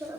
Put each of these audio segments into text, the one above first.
Hello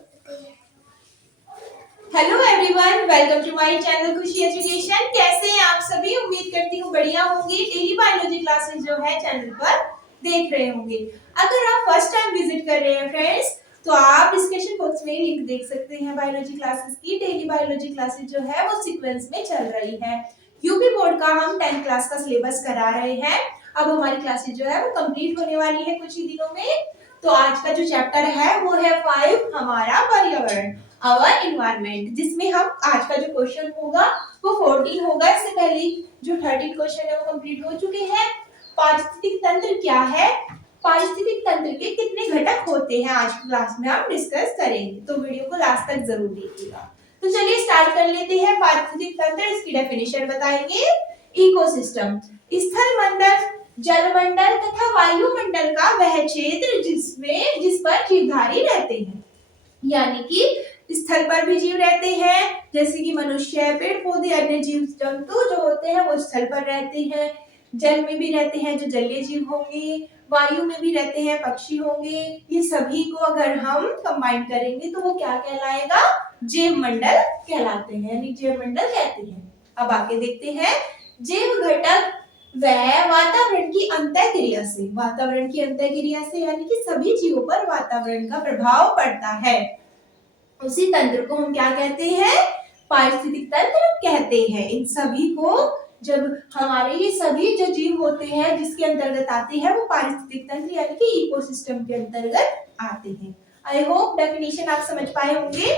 everyone, welcome to my channel Khushi education. कैसे हैं आप सभी? उम्मीद करती हूँ बढ़िया होंगे। डेली बायोलॉजी क्लासेस जो है चैनल पर देख रहे होंगे। अगर आप फर्स्ट टाइम विजिट कर रहे हैं फ्रेंड्स, तो आप डिस्क्रिप्शन बॉक्स में लिंक देख सकते हैं बायोलॉजी क्लासेस की। डेली बायोलॉजी क्लासेस जो है वो सीक्वेंस में चल रही है। यूपी बोर्ड का हम 10th क्लास का सिलेबस करा रहे हैं। अब हमारी क्लासेस जो है वो कंप्लीट होने वाली है कुछ ही दिनों में। तो आज का जो चैप्टर है वो है 5, हमारा पर्यावरण, आवर इन्वायरमेंट, जिसमें हम आज का जो क्वेश्चन होगा वो 14 होगा। इससे पहले जो 13 क्वेश्चन है वो कंप्लीट हो चुके हैं। पारिस्थितिक तंत्र क्या है, पारिस्थितिक तंत्र के कितने घटक होते हैं, आज की क्लास में हम डिस्कस करेंगे। तो वीडियो को लास्ट तक जरूर देखिएगा। तो चलिए स्टार्ट कर लेते हैं। पारिस्थितिक तंत्र, इसकी डेफिनेशन बताएंगे। इकोसिस्टम, स्थल मंडल, जलमंडल तथा वायुमंडल का वह क्षेत्र जिस पर जीवधारी रहते हैं। यानी कि स्थल पर भी जीव रहते हैं, जैसे कि मनुष्य, पेड़ पौधे, अन्य जीव जंतु जो होते हैं वो स्थल पर रहते हैं। जल में भी रहते हैं जो जलीय जीव होंगे, वायु में भी रहते हैं पक्षी होंगे। ये सभी को अगर हम कंबाइन करेंगे तो वो क्या कहलाएगा? जैव मंडल कहलाते हैं, यानी जैव मंडल कहते हैं। अब आगे देखते हैं। जैव घटक वह वातावरण की अंतःक्रिया से, वातावरण की अंतःक्रिया से यानी कि सभी जीवों पर वातावरण का प्रभाव पड़ता है, उसी तंत्र को हम क्या कहते हैं? पारिस्थितिक तंत्र कहते हैं। इन सभी को, जब हमारे ये सभी जो जीव होते हैं जिसके अंतर्गत आते हैं वो पारिस्थितिक तंत्र यानी कि इकोसिस्टम के अंतर्गत आते हैं। आई होप डेफिनेशन आप समझ पाए होंगे।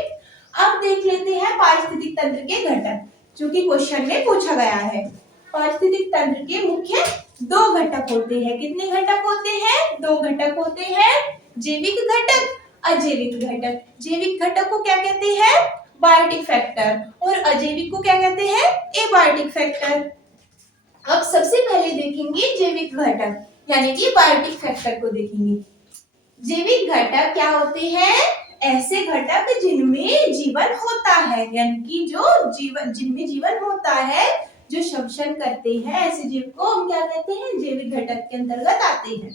अब देख लेते हैं पारिस्थितिक तंत्र के घटक, जो कि क्वेश्चन में पूछा गया है। पारिस्थितिक तंत्र के मुख्य 2 घटक होते हैं। कितने घटक होते हैं? 2 घटक होते हैं, जैविक घटक, अजैविक घटक। जैविक घटक को क्या कहते हैं? बायोटिक फैक्टर, और अजैविक को क्या कहते हैं? Abiotic factor. अब सबसे पहले देखेंगे जैविक घटक यानी कि बायोटिक फैक्टर को देखेंगे। जैविक घटक क्या होते हैं? ऐसे घटक जिनमें जीवन होता है, यानी कि जिनमें जीवन होता है, जो श्वसन करते हैं, ऐसे जीव को हम क्या कहते हैं? जैविक घटक के अंतर्गत आते हैं।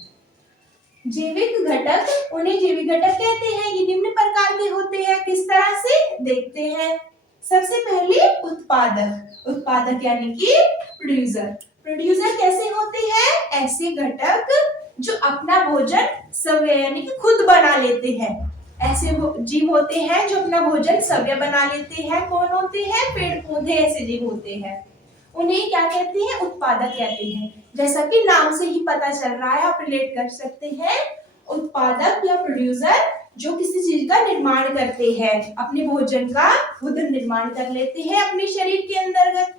जैविक घटक, उन्हें जैविक घटक कहते हैं। ये निम्न प्रकार के होते हैं। किस तरह से? देखते हैं। सबसे पहले उत्पादक, उत्पादक यानी कि प्रोड्यूसर। प्रोड्यूसर कैसे होते हैं? ऐसे घटक जो अपना भोजन स्वयं यानी कि खुद बना लेते हैं। ऐसे जीव होते हैं जो अपना भोजन स्वयं बना लेते हैं। कौन होते हैं? पेड़ पौधे ऐसे जीव होते हैं। उन्हें क्या कहते हैं? उत्पादक कहते हैं। जैसा कि नाम से ही पता चल रहा है, आप रिलेट कर सकते हैं। उत्पादक या प्रोड्यूसर जो किसी चीज का निर्माण करते हैं, अपने भोजन का खुद निर्माण कर लेते हैं अपने शरीर के अंतर्गत।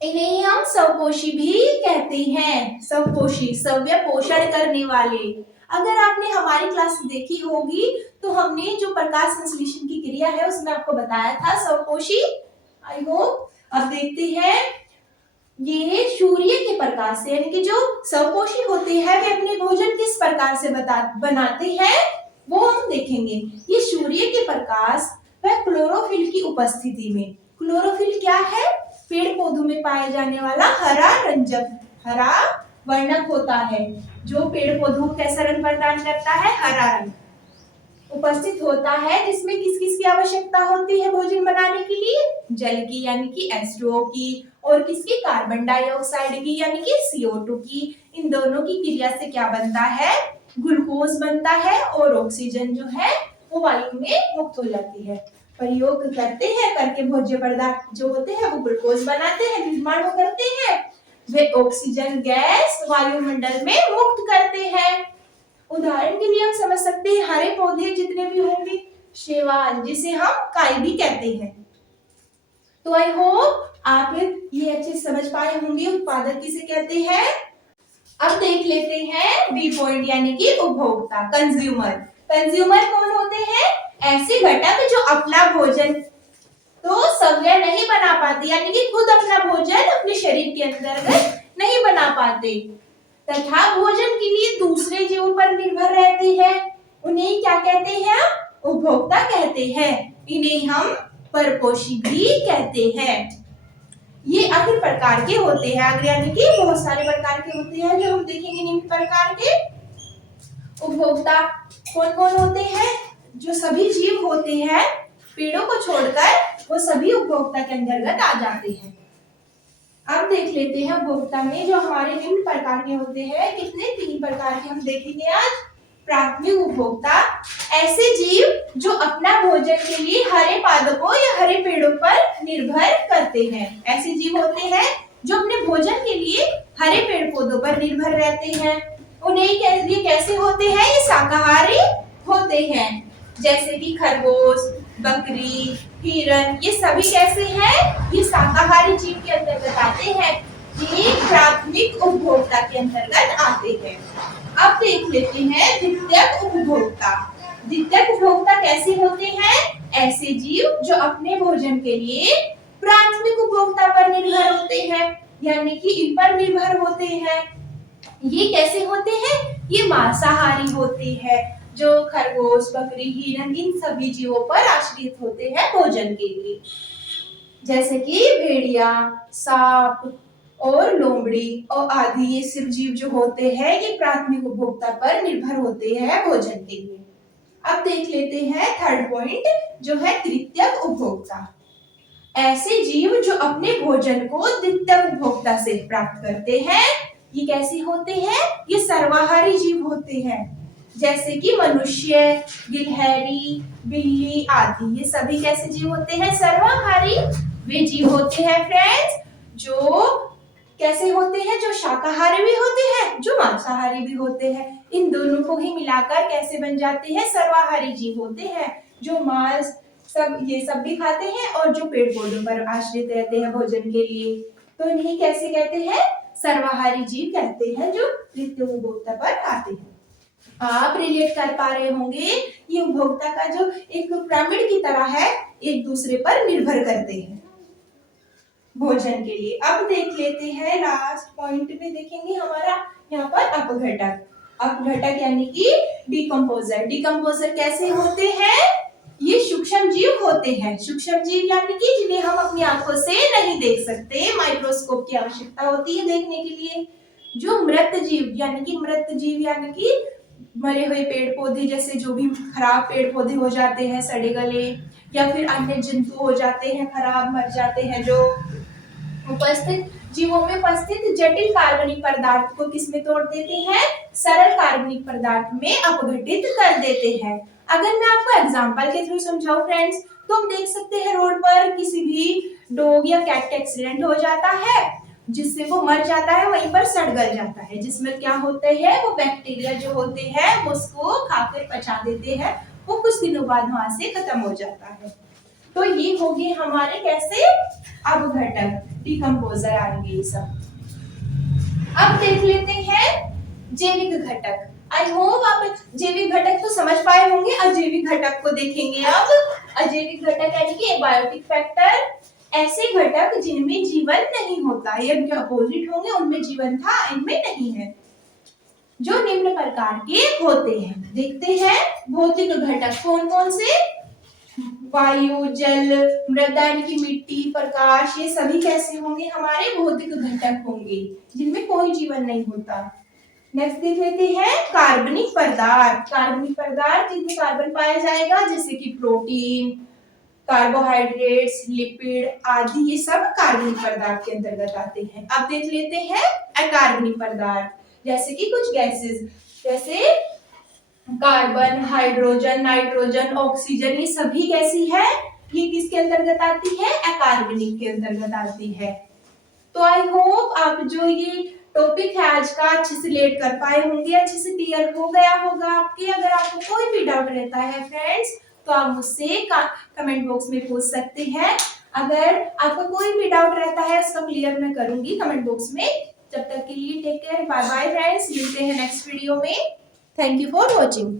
इन्हें हम स्वपोषी भी कहते हैं। स्वपोषी, स्वयं पोषण करने वाले। अगर आपने हमारी क्लास देखी होगी तो हमने जो प्रकाश संश्लेषण की क्रिया है उसमें आपको बताया था स्वपोषी। I hope. अब देखते हैं, ये सूर्य के प्रकाश से, यानी कि जो स्वपोषी होते हैं वे अपने भोजन किस प्रकार से बनाते हैं वो हम देखेंगे। ये सूर्य के प्रकाश व क्लोरोफिल की उपस्थिति में, क्लोरोफिल क्या है? पेड़ पौधों में पाए जाने वाला हरा रंजक, हरा वर्णक होता है, जो पेड़ पौधों को कैसा रंग प्रदान करता है? हरा रंग उपस्थित होता है, जिसमें किस किस की आवश्यकता होती है भोजन बनाने के लिए? जल की यानी कि H2O की, और किसकी? कार्बन डाइऑक्साइड की यानी कि CO2 की। इन दोनों की क्रिया से क्या बनता है? ग्लूकोज बनता है, और ऑक्सीजन जो है वो वायु में मुक्त हो जाती है। प्रयोग करते हैं, करके भोज्य पदार्थ जो होते हैं वो ग्लूकोज बनाते हैं, निर्माण करते हैं, वे ऑक्सीजन गैस वायुमंडल में मुक्त करते हैं। उदाहरण के लिए हम समझ सकते हैं, हरे पौधे जितने भी होंगे, शैवाल जिसे हम काई भी कहते हैं। तो आई होप आप ये अच्छे समझ पाए होंगे उत्पादक किसे कहते हैं। अब देख लेते हैं बी पॉइंट यानी कि उपभोक्ता, कंज्यूमर। कंज्यूमर कौन होते हैं? ऐसे घटक जो अपना भोजन तो स्वयं नहीं बना पाते, यानी कि खुद अपना भोजन अपने शरीर के अंतर्गत नहीं बना पाते तथा भोजन के लिए दूसरे जीवों पर निर्भर रहते हैं। उन्हें क्या कहते हैं? उपभोक्ता कहते हैं। इन्हें हम परपोषी भी कहते हैं। ये अनेक प्रकार के होते हैं, आगे यानी कि बहुत सारे प्रकार के होते हैं जो हम देखेंगे। निम्न प्रकार के उपभोक्ता कौन कौन होते हैं? जो सभी जीव होते हैं पेड़ों को छोड़कर वो सभी उपभोक्ता के अंतर्गत आ जाते हैं। अब देख लेते हैं उपभोक्ता में जो हमारे निम्न प्रकार के होते हैं, कितने 3 प्रकार के हम देखेंगे आज। प्राथमिक उपभोक्ता, ऐसे जीव जो अपना भोजन के लिए हरे पादपों या हरे पेड़ों पर निर्भर करते हैं। ऐसे जीव होते हैं जो अपने भोजन के लिए हरे पेड़ पौधों पर निर्भर रहते हैं। उन्हें ये कैसे होते हैं? ये शाकाहारी होते हैं, जैसे कि खरगोश, बकरी, हिरन, ये सभी कैसे हैं? ये शाकाहारी जीव के अंतर्गत आते हैं। ये प्राथमिक उपभोक्ता के अंतर्गत आते हैं। अब देख लेते हैं द्वितीयक उपभोक्ता। द्वितीयक उपभोक्ता कैसे होते हैं? ऐसे जीव जो अपने भोजन के लिए प्राथमिक उपभोक्ता पर निर्भर होते हैं, यानी कि इन पर निर्भर होते हैं। ये कैसे होते हैं? ये मांसाहारी होते हैं, जो खरगोश, बकरी, हिरन, इन सभी जीवों पर आश्रित होते हैं भोजन के लिए, जैसे कि भेड़िया, सांप और लोमड़ी और आदि। ये सब जीव जो होते हैं ये प्राथमिक उपभोक्ता पर निर्भर होते हैं भोजन के लिए। अब देख लेते हैं थर्ड पॉइंट, जो है तृतीयक उपभोक्ता। ऐसे जीव जो अपने भोजन को द्वितीयक उपभोक्ता से प्राप्त करते हैं। ये कैसे होते हैं? ये सर्वाहारी जीव होते हैं, जैसे कि मनुष्य, गिलहरी, बिल्ली आदि। ये सभी कैसे जीव होते हैं? सर्वाहारी वे जीव होते हैं फ्रेंड्स, जो कैसे होते हैं? जो शाकाहारी भी होते हैं, जो मांसाहारी भी होते हैं। इन दोनों को ही मिलाकर कैसे बन जाते हैं? सर्वाहारी जीव होते हैं, जो मांस ये सब भी खाते हैं और जो पेड़ पौधों पर आश्रित रहते हैं भोजन के लिए। तो इन्हें कैसे कहते हैं? सर्वाहारी जीव कहते हैं, जो तृतीय उपभोक्ता पर आते हैं। आप रिलेट कर पा रहे होंगे, ये उपभोक्ता का जो एक पिरामिड की तरह है, एक दूसरे पर निर्भर करते हैं भोजन के लिए। अब देख लेते हैं लास्ट पॉइंट में देखेंगे हमारा यहाँ पर अपघटक। अपघटक यानी कि डिकम्पोजर। डिकम्पोजर कैसे होते हैं? ये सूक्ष्म जीव होते हैं। सूक्ष्म जीव यानी कि जिन्हें हम अपनी आंखों से नहीं देख सकते, माइक्रोस्कोप की आवश्यकता होती है देखने के लिए। जो मृत जीव यानी कि मरे हुए पेड़ पौधे, जैसे जो भी खराब पेड़ पौधे हो जाते हैं, सड़े गले, या फिर अन्य जंतु हो जाते हैं खराब, मर जाते हैं, जो उपस्थित जीवों में उपस्थित जटिल कार्बनिक पदार्थ को किसमें तोड़ देते हैं? सरल कार्बनिक पदार्थ में अपघटित कर देते हैं। अगर मैं आपको एग्जांपल के थ्रू समझाऊं फ्रेंड्स, तो हम देख सकते हैं रोड पर किसी भी डॉग या कैट का एक्सीडेंट हो जाता है, जिससे वो मर जाता है, वहीं पर सड़ गल जाता है, जिसमें क्या होते हैं? वो बैक्टीरिया जो होते हैं वो उसको खाकर पचा देते हैं, वो कुछ दिनों बाद वहां से खत्म हो जाता है। तो ये हो गए हमारे कैसे? अपघटक, डिकम्पोजर आएंगे ये सब। अब देख लेते हैं जैविक घटक। आई होप आप जैविक घटक तो समझ पाए होंगे। अजैविक घटक को देखेंगे अब। अजैविक घटक यानी कि एबायोटिक फैक्टर, ऐसे घटक जिनमें जीवन नहीं होता, ये इनके अपोजिट होंगे, उनमें जीवन था, इनमें नहीं है, जो निम्न प्रकार के होते हैं। देखते हैं भौतिक घटक कौन कौन से? वायु, जल, मृदा यानी कि मिट्टी, प्रकाश, ये सभी कैसे होंगे? हमारे भौतिक घटक होंगे, जिनमें कोई जीवन नहीं होता। नेक्स्ट देख लेते हैं कार्बनिक पदार्थ। कार्बनिक पदार्थ जिनमें कार्बन पाया जाएगा, जैसे कि प्रोटीन, कार्बोहाइड्रेट्स, लिपिड आदि, ये सब कार्बनिक पदार्थ के अंतर्गत आते हैं। अब देख लेते हैं अकार्बनिक पदार्थ, जैसे कि कुछ गैसेस, जैसे कार्बन, हाइड्रोजन, नाइट्रोजन, ऑक्सीजन, ये सभी कैसी है? ये किसके अंतर्गत आती है? अकार्बनिक के अंतर्गत आती है। तो आई होप आप जो ये टॉपिक है आज का अच्छे से रिलेट कर पाए होंगे, अच्छे से क्लियर हो गया होगा आपके। अगर आपको कोई भी डाउट रहता है फ्रेंड्स, तो आप मुझसे कमेंट बॉक्स में पूछ सकते हैं। अगर आपका कोई भी डाउट रहता है उसका क्लियर मैं करूंगी कमेंट बॉक्स में। जब तक के लिए take care, bye bye friends, मिलते हैं नेक्स्ट वीडियो में। Thank you for watching.